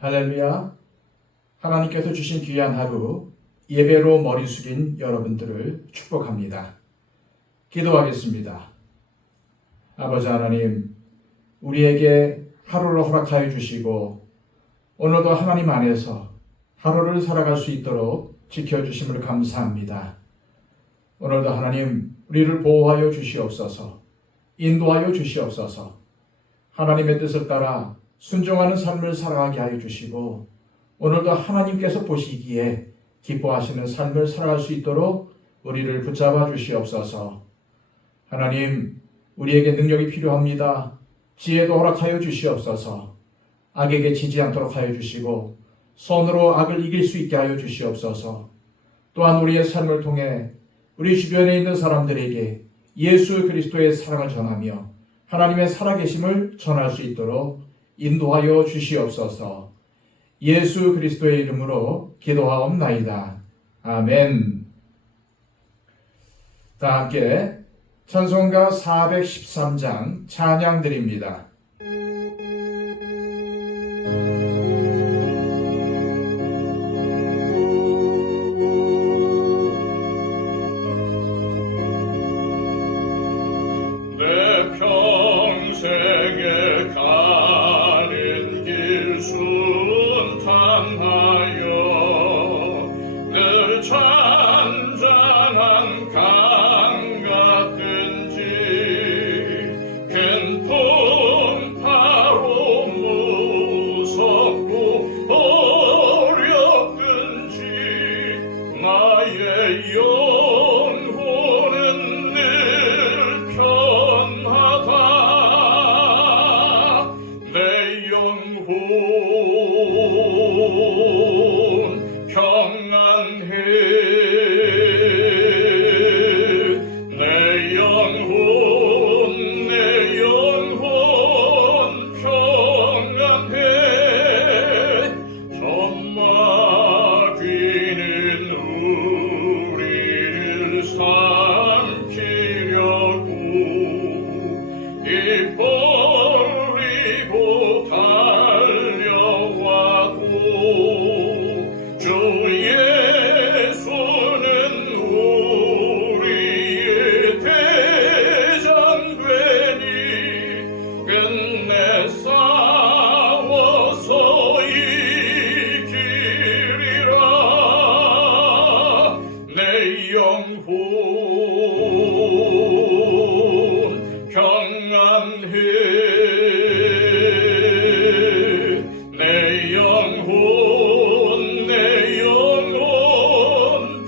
할렐루야. 하나님께서 주신 귀한 하루 예배로 머리 숙인 여러분들을 축복합니다. 기도하겠습니다. 아버지 하나님, 우리에게 하루를 허락하여 주시고 오늘도 하나님 안에서 하루를 살아갈 수 있도록 지켜주심을 감사합니다. 오늘도 하나님, 우리를 보호하여 주시옵소서, 인도하여 주시옵소서, 하나님의 뜻을 따라 순종하는 삶을 살아가게 하여 주시고 오늘도 하나님께서 보시기에 기뻐하시는 삶을 살아갈 수 있도록 우리를 붙잡아 주시옵소서. 하나님, 우리에게 능력이 필요합니다. 지혜도 허락하여 주시옵소서. 악에게 지지 않도록 하여 주시고 손으로 악을 이길 수 있게 하여 주시옵소서. 또한 우리의 삶을 통해 우리 주변에 있는 사람들에게 예수 그리스도의 사랑을 전하며 하나님의 살아계심을 전할 수 있도록 인도하여 주시옵소서. 예수 그리스도의 이름으로 기도하옵나이다. 아멘. 다 함께 찬송가 413장 찬양 드립니다. 내 평생에 가는 길 순탄하여 늘 잔잔한 강 같은지 큰 풍파로 무섭고 어렵든지 나의 영혼은 늘 편하다. 내 영혼 평안해. 내 영혼 평안해. 점막이는 우리를 삼키려고 입 벌리고 달려와도 주 예수는 우리의 대장되니 끝내 싸워서 이기리라. 내 영혼 평안해. 내 영혼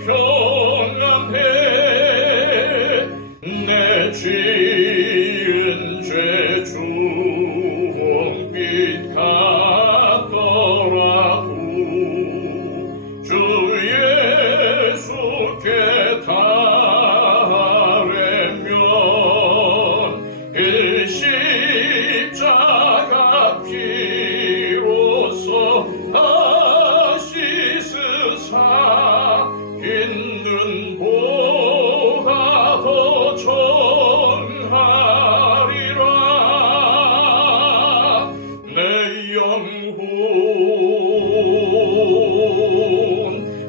평안해. 내 지은 죄 주홍빛 같더라도 주 예수께 달래면 십자가 피로써 아시스사 있는 보다 더 정하리라. 내 영혼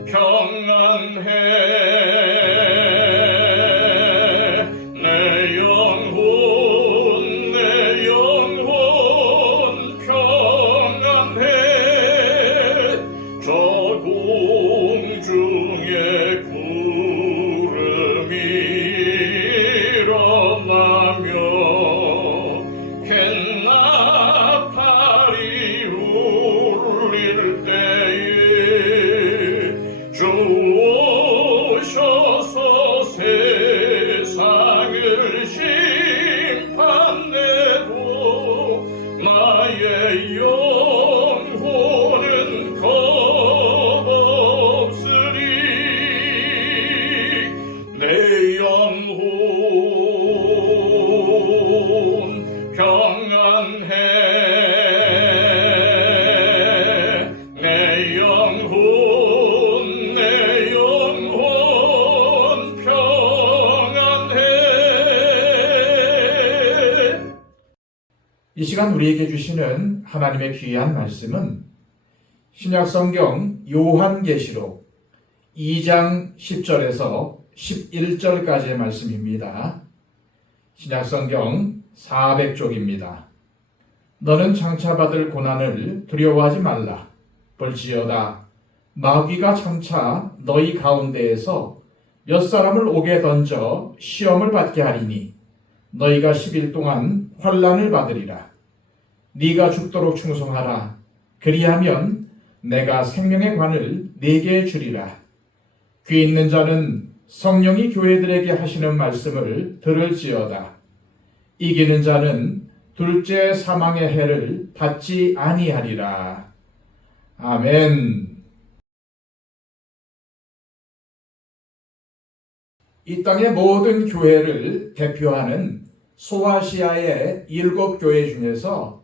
평안해. 내 영혼 평안해. 저 공중에 구름이 일어나며 캔 나팔이 울릴 때에 주 오셔서 세상을 심판내도 나의 영혼은 겁없으리. 내 영혼 평안해. 내 영혼 평안해. 이 시간 우리에게 주시는 하나님의 귀한 말씀은 신약성경 요한계시록 2장 10절에서 11절까지의 말씀입니다. 신약성경 400쪽입니다. 너는 장차 받을 고난을 두려워하지 말라. 볼지어다 마귀가 장차 너희 가운데에서 몇 사람을 옥에 던져 시험을 받게 하리니 너희가 10일 동안 환난을 받으리라. 네가 죽도록 충성하라. 그리하면 내가 생명의 관을 네게 주리라. 귀 있는 자는 성령이 교회들에게 하시는 말씀을 들을지어다. 이기는 자는 둘째 사망의 해를 받지 아니하리라. 아멘. 이 땅의 모든 교회를 대표하는 소아시아의 7교회 중에서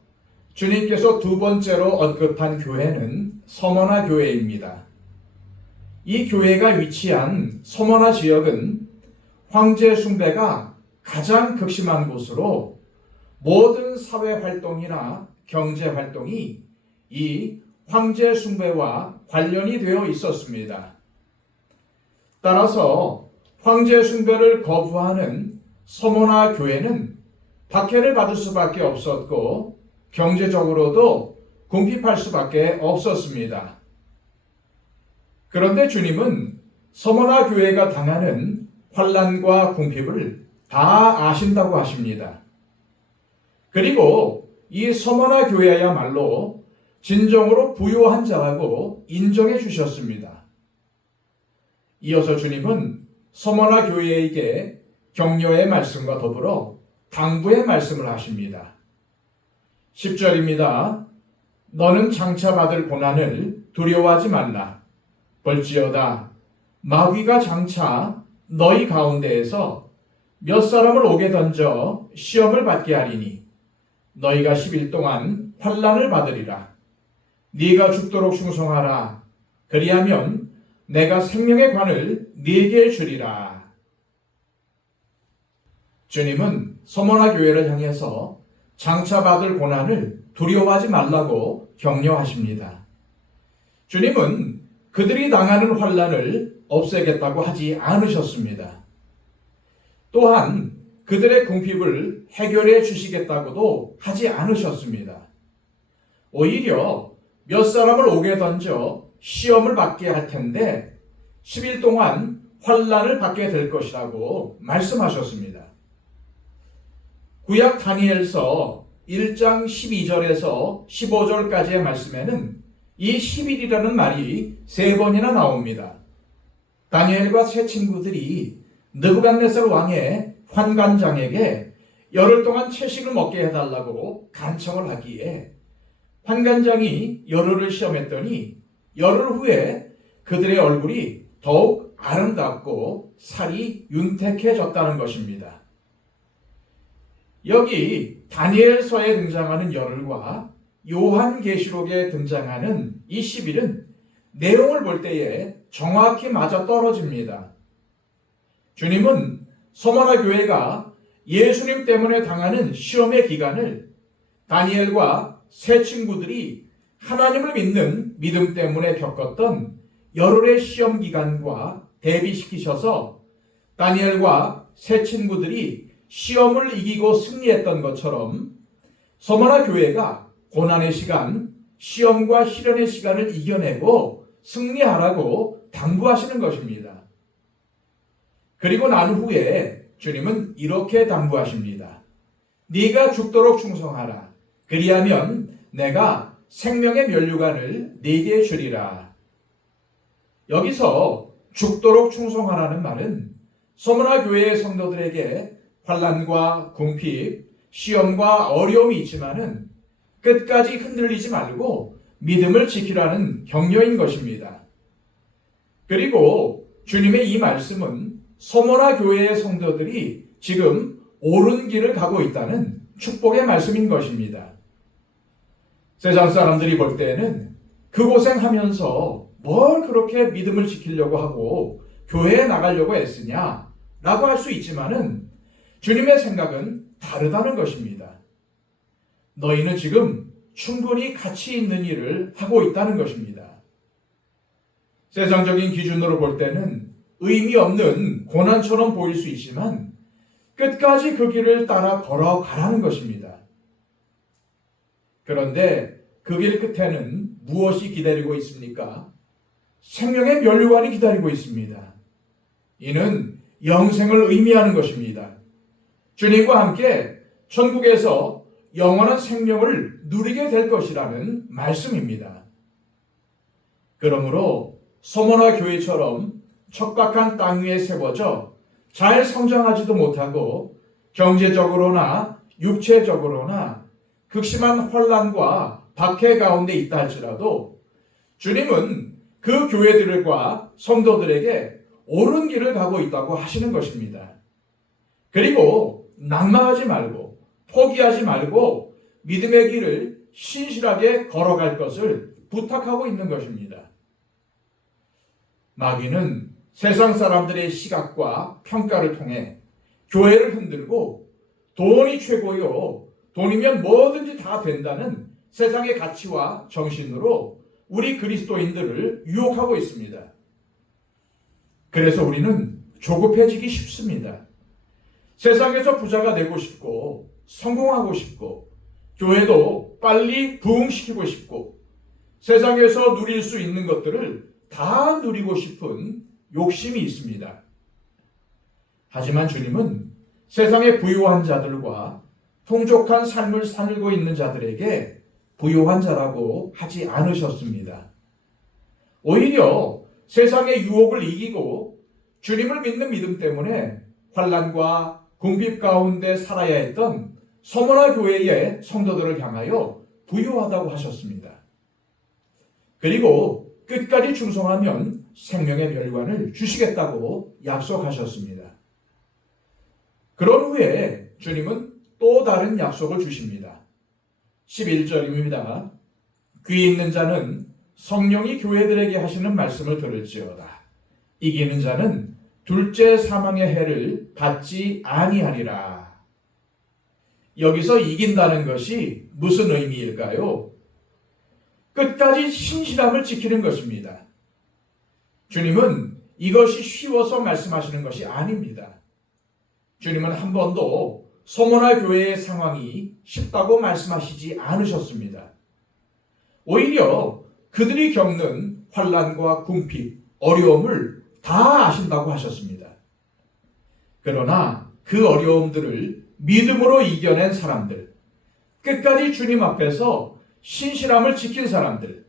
주님께서 두 번째로 언급한 교회는 서머나 교회입니다. 이 교회가 위치한 서머나 지역은 황제 숭배가 가장 극심한 곳으로 모든 사회 활동이나 경제 활동이 이 황제 숭배와 관련이 되어 있었습니다. 따라서 황제 숭배를 거부하는 서머나 교회는 박해를 받을 수밖에 없었고 경제적으로도 궁핍할 수밖에 없었습니다. 그런데 주님은 서머나 교회가 당하는 환난과 궁핍을 다 아신다고 하십니다. 그리고 이 서머나 교회야말로 진정으로 부요한 자라고 인정해 주셨습니다. 이어서 주님은 서머나 교회에게 격려의 말씀과 더불어 당부의 말씀을 하십니다. 10절입니다. 너는 장차 받을 고난을 두려워하지 말라. 볼지어다 마귀가 장차 너희 가운데에서 몇 사람을 옥에 던져 시험을 받게 하리니 너희가 10일 동안 환난을 받으리라. 네가 죽도록 충성하라. 그리하면 내가 생명의 관을 네게 주리라. 주님은 서머나 교회를 향해서 장차 받을 고난을 두려워하지 말라고 격려하십니다. 주님은 그들이 당하는 환난을 없애겠다고 하지 않으셨습니다. 또한 그들의 궁핍을 해결해 주시겠다고도 하지 않으셨습니다. 오히려 몇 사람을 옥에 던져 시험을 받게 할 텐데 10일 동안 환난을 받게 될 것이라고 말씀하셨습니다. 구약 다니엘서 1장 12절에서 15절까지의 말씀에는 이 10일이라는 말이 3번이나 나옵니다. 다니엘과 세 친구들이 느부갓네살 왕의 환관장에게 열흘 동안 채식을 먹게 해달라고 간청을 하기에 환관장이 열흘을 시험했더니 열흘 후에 그들의 얼굴이 더욱 아름답고 살이 윤택해졌다는 것입니다. 여기 다니엘서에 등장하는 열흘과 요한계시록에 등장하는 이 10일은 내용을 볼 때에 정확히 맞아 떨어집니다. 주님은 서머나 교회가 예수님 때문에 당하는 시험의 기간을 다니엘과 세 친구들이 하나님을 믿는 믿음 때문에 겪었던 열흘의 시험 기간과 대비시키셔서 다니엘과 세 친구들이 시험을 이기고 승리했던 것처럼 서머나 교회가 고난의 시간, 시험과 시련의 시간을 이겨내고 승리하라고 당부하시는 것입니다. 그리고 난 후에 주님은 이렇게 당부하십니다. 네가 죽도록 충성하라. 그리하면 내가 생명의 면류관을 네게 주리라. 여기서 죽도록 충성하라는 말은 서머나 교회의 성도들에게 환난과 궁핍, 시험과 어려움이 있지만은 끝까지 흔들리지 말고 믿음을 지키라는 격려인 것입니다. 그리고 주님의 이 말씀은 서머나 교회의 성도들이 지금 옳은 길을 가고 있다는 축복의 말씀인 것입니다. 세상 사람들이 볼 때에는 그 고생하면서 뭘 그렇게 믿음을 지키려고 하고 교회에 나가려고 애쓰냐 라고 할 수 있지만은 주님의 생각은 다르다는 것입니다. 너희는 지금 충분히 가치 있는 일을 하고 있다는 것입니다. 세상적인 기준으로 볼 때는 의미 없는 고난처럼 보일 수 있지만 끝까지 그 길을 따라 걸어가라는 것입니다. 그런데 그 길 끝에는 무엇이 기다리고 있습니까? 생명의 면류관이 기다리고 있습니다. 이는 영생을 의미하는 것입니다. 주님과 함께 천국에서 영원한 생명을 누리게 될 것이라는 말씀입니다. 그러므로 소모나 교회처럼 척박한 땅 위에 세워져 잘 성장하지도 못하고 경제적으로나 육체적으로나 극심한 혼란과 박해 가운데 있다 할지라도 주님은 그 교회들과 성도들에게 옳은 길을 가고 있다고 하시는 것입니다. 그리고 낙망하지 말고 포기하지 말고 믿음의 길을 신실하게 걸어갈 것을 부탁하고 있는 것입니다. 마귀는 세상 사람들의 시각과 평가를 통해 교회를 흔들고 돈이 최고요, 돈이면 뭐든지 다 된다는 세상의 가치와 정신으로 우리 그리스도인들을 유혹하고 있습니다. 그래서 우리는 조급해지기 쉽습니다. 세상에서 부자가 되고 싶고 성공하고 싶고 교회도 빨리 부흥시키고 싶고 세상에서 누릴 수 있는 것들을 다 누리고 싶은 욕심이 있습니다. 하지만 주님은 세상의 부유한 자들과 풍족한 삶을 살고 있는 자들에게 부유한 자라고 하지 않으셨습니다. 오히려 세상의 유혹을 이기고 주님을 믿는 믿음 때문에 환난과 궁핍 가운데 살아야 했던 서머나 교회의 성도들을 향하여 부유하다고 하셨습니다. 그리고 끝까지 충성하면 생명의 멸관을 주시겠다고 약속하셨습니다. 그런 후에 주님은 또 다른 약속을 주십니다. 11절입니다. 귀 있는 자는 성령이 교회들에게 하시는 말씀을 들을지어다. 이기는 자는 둘째 사망의 해를 받지 아니하리라. 여기서 이긴다는 것이 무슨 의미일까요? 끝까지 신실함을 지키는 것입니다. 주님은 이것이 쉬워서 말씀하시는 것이 아닙니다. 주님은 한 번도 소모나 교회의 상황이 쉽다고 말씀하시지 않으셨습니다. 오히려 그들이 겪는 환난과 궁핍, 어려움을 다 아신다고 하셨습니다. 그러나 그 어려움들을 믿음으로 이겨낸 사람들, 끝까지 주님 앞에서 신실함을 지킨 사람들,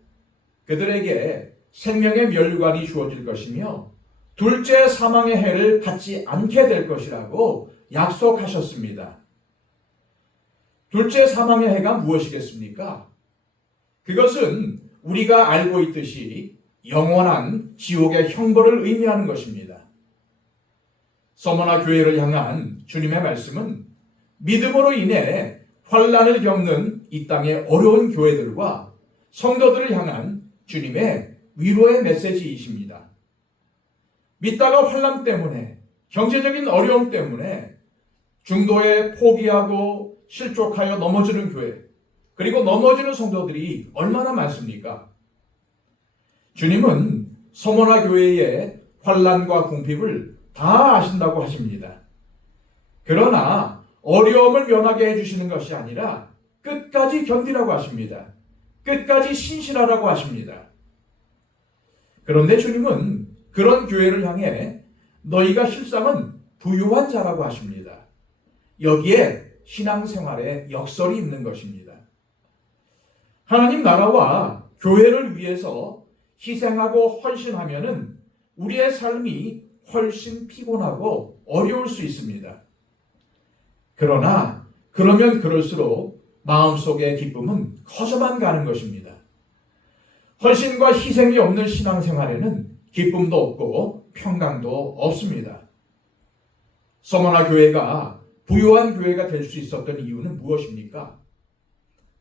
그들에게 생명의 멸관이 주어질 것이며 둘째 사망의 해를 받지 않게 될 것이라고 약속하셨습니다. 둘째 사망의 해가 무엇이겠습니까? 그것은 우리가 알고 있듯이 영원한 지옥의 형벌을 의미하는 것입니다. 서머나 교회를 향한 주님의 말씀은 믿음으로 인해 환난을 겪는 이 땅의 어려운 교회들과 성도들을 향한 주님의 위로의 메시지이십니다. 믿다가 환난 때문에, 경제적인 어려움 때문에 중도에 포기하고 실족하여 넘어지는 교회, 그리고 넘어지는 성도들이 얼마나 많습니까? 주님은 서머나 교회의 환난과 궁핍을 다 아신다고 하십니다. 그러나 어려움을 면하게 해주시는 것이 아니라 끝까지 견디라고 하십니다. 끝까지 신실하라고 하십니다. 그런데 주님은 그런 교회를 향해 너희가 실상은 부유한 자라고 하십니다. 여기에 신앙생활의 역설이 있는 것입니다. 하나님 나라와 교회를 위해서 희생하고 헌신하면은 우리의 삶이 훨씬 피곤하고 어려울 수 있습니다. 그러나 그러면 그럴수록 마음속의 기쁨은 커져만 가는 것입니다. 헌신과 희생이 없는 신앙생활에는 기쁨도 없고 평강도 없습니다. 서머나 교회가 부유한 교회가 될 수 있었던 이유는 무엇입니까?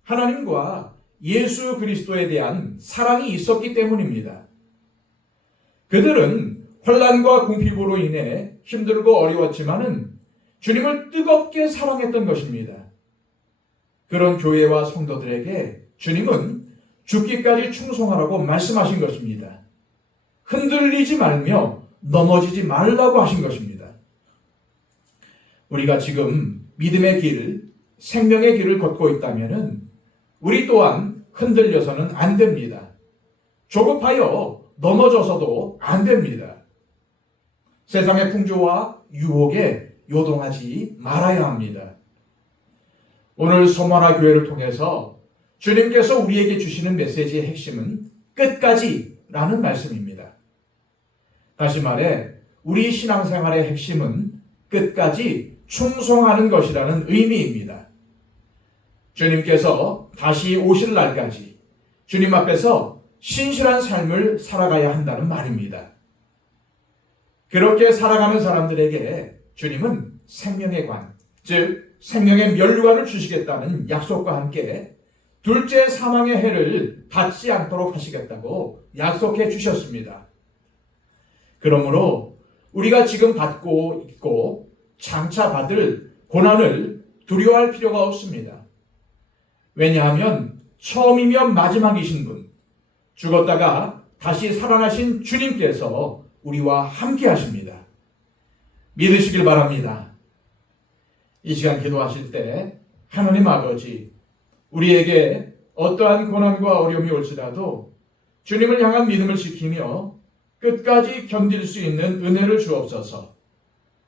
하나님과 예수 그리스도에 대한 사랑이 있었기 때문입니다. 그들은 환난과 궁핍으로 인해 힘들고 어려웠지만은 주님을 뜨겁게 사랑했던 것입니다. 그런 교회와 성도들에게 주님은 죽기까지 충성하라고 말씀하신 것입니다. 흔들리지 말며 넘어지지 말라고 하신 것입니다. 우리가 지금 믿음의 길, 생명의 길을 걷고 있다면 우리 또한 흔들려서는 안 됩니다. 조급하여 넘어져서도 안 됩니다. 세상의 풍조와 유혹에 요동하지 말아야 합니다. 오늘 소만화 교회를 통해서 주님께서 우리에게 주시는 메시지의 핵심은 끝까지라는 말씀입니다. 다시 말해 우리 신앙생활의 핵심은 끝까지 충성하는 것이라는 의미입니다. 주님께서 다시 오실 날까지 주님 앞에서 신실한 삶을 살아가야 한다는 말입니다. 그렇게 살아가는 사람들에게 주님은 생명의 관, 즉 생명의 면류관을 주시겠다는 약속과 함께 둘째 사망의 해를 받지 않도록 하시겠다고 약속해 주셨습니다. 그러므로 우리가 지금 받고 있고 장차 받을 고난을 두려워할 필요가 없습니다. 왜냐하면 처음이면 마지막이신 분, 죽었다가 다시 살아나신 주님께서 우리와 함께 하십니다. 믿으시길 바랍니다. 이 시간 기도하실 때 하나님 아버지, 우리에게 어떠한 고난과 어려움이 올지라도 주님을 향한 믿음을 지키며 끝까지 견딜 수 있는 은혜를 주옵소서.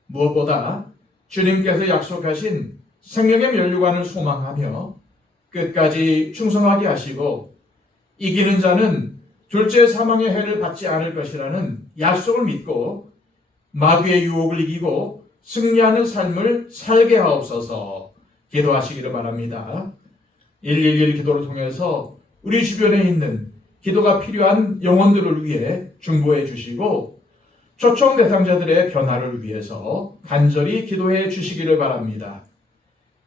무엇보다 주님께서 약속하신 생명의 면류관을 소망하며 끝까지 충성하게 하시고 이기는 자는 둘째 사망의 해를 받지 않을 것이라는 약속을 믿고 마귀의 유혹을 이기고 승리하는 삶을 살게 하옵소서. 기도하시기를 바랍니다. 111 기도를 통해서 우리 주변에 있는 기도가 필요한 영혼들을 위해 중보해 주시고 초청 대상자들의 변화를 위해서 간절히 기도해 주시기를 바랍니다.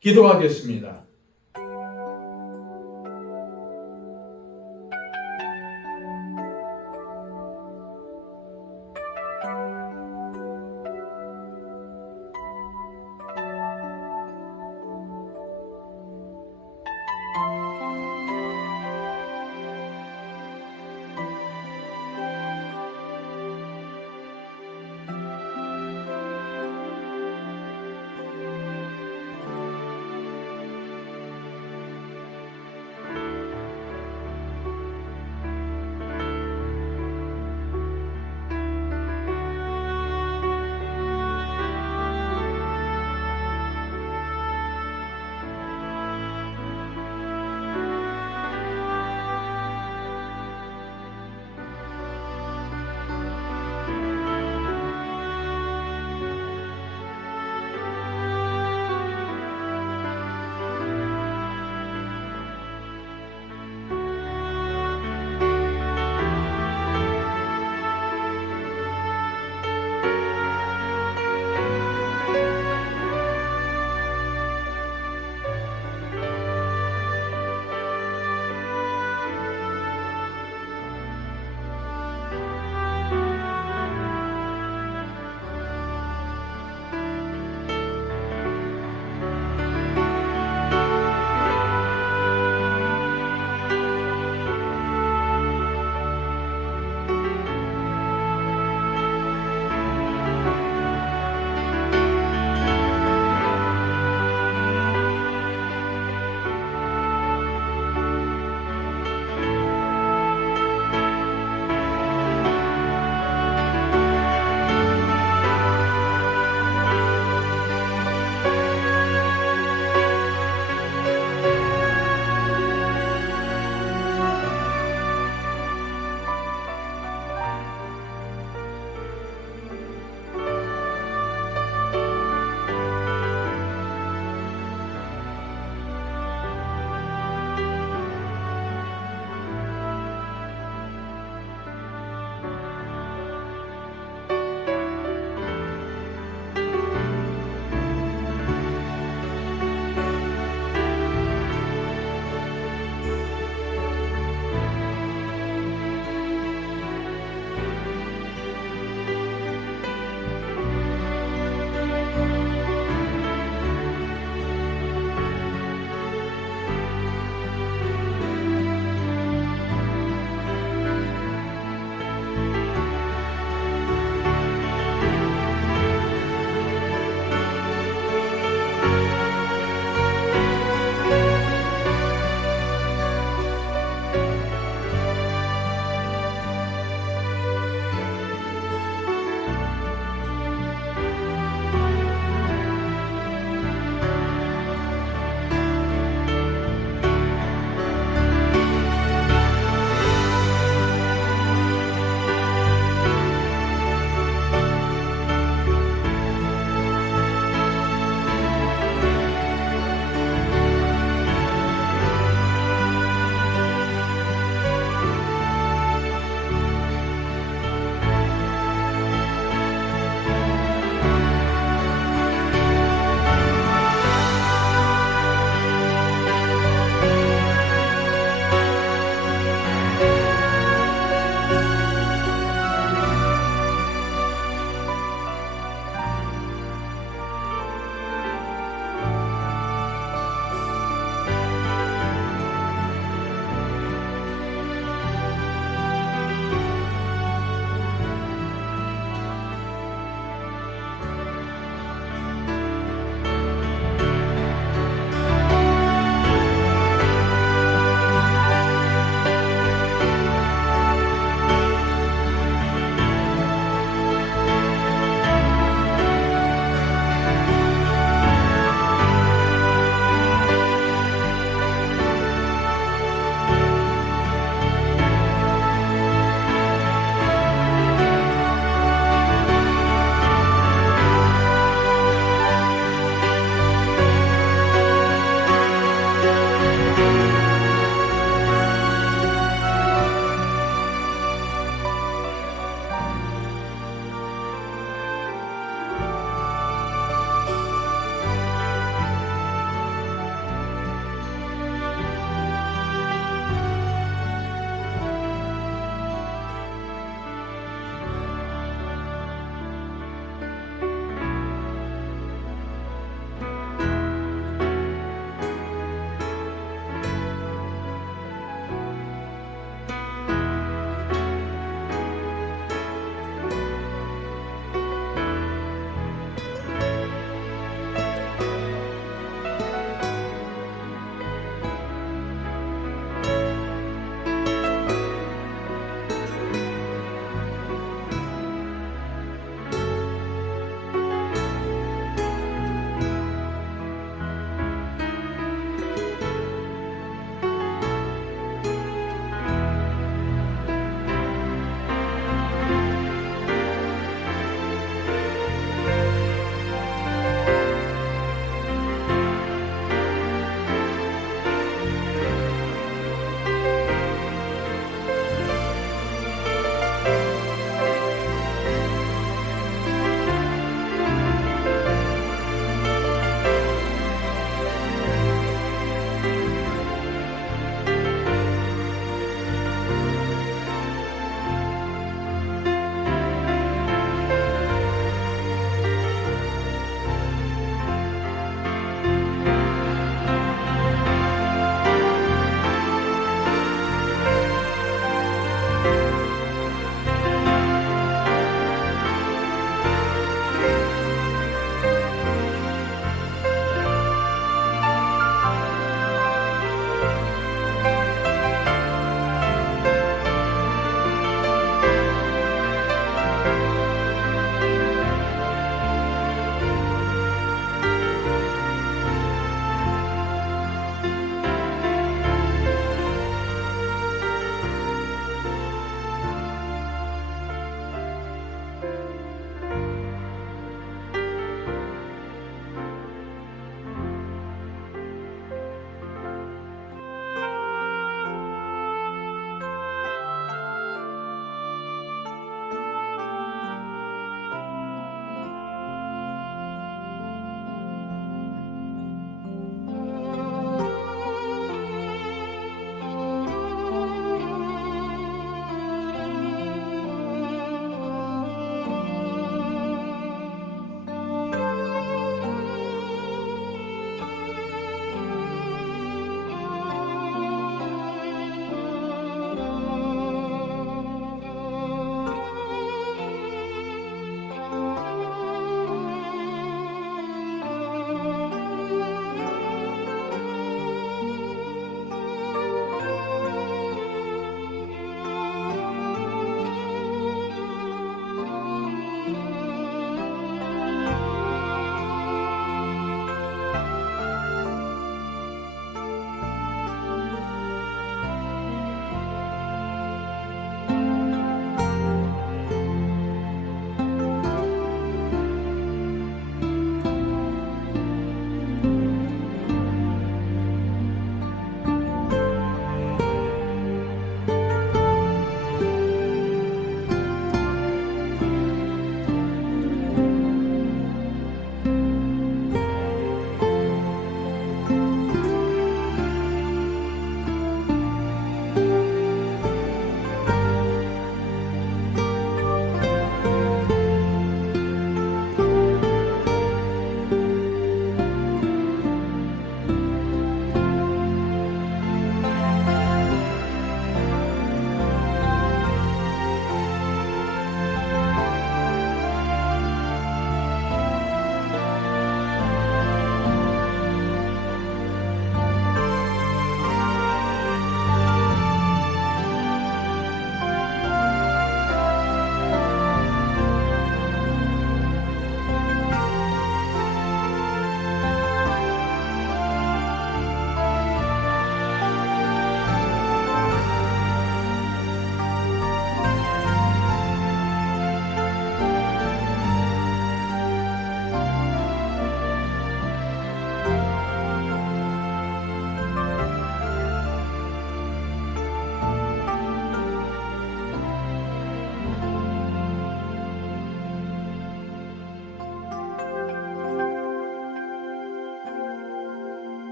기도하겠습니다.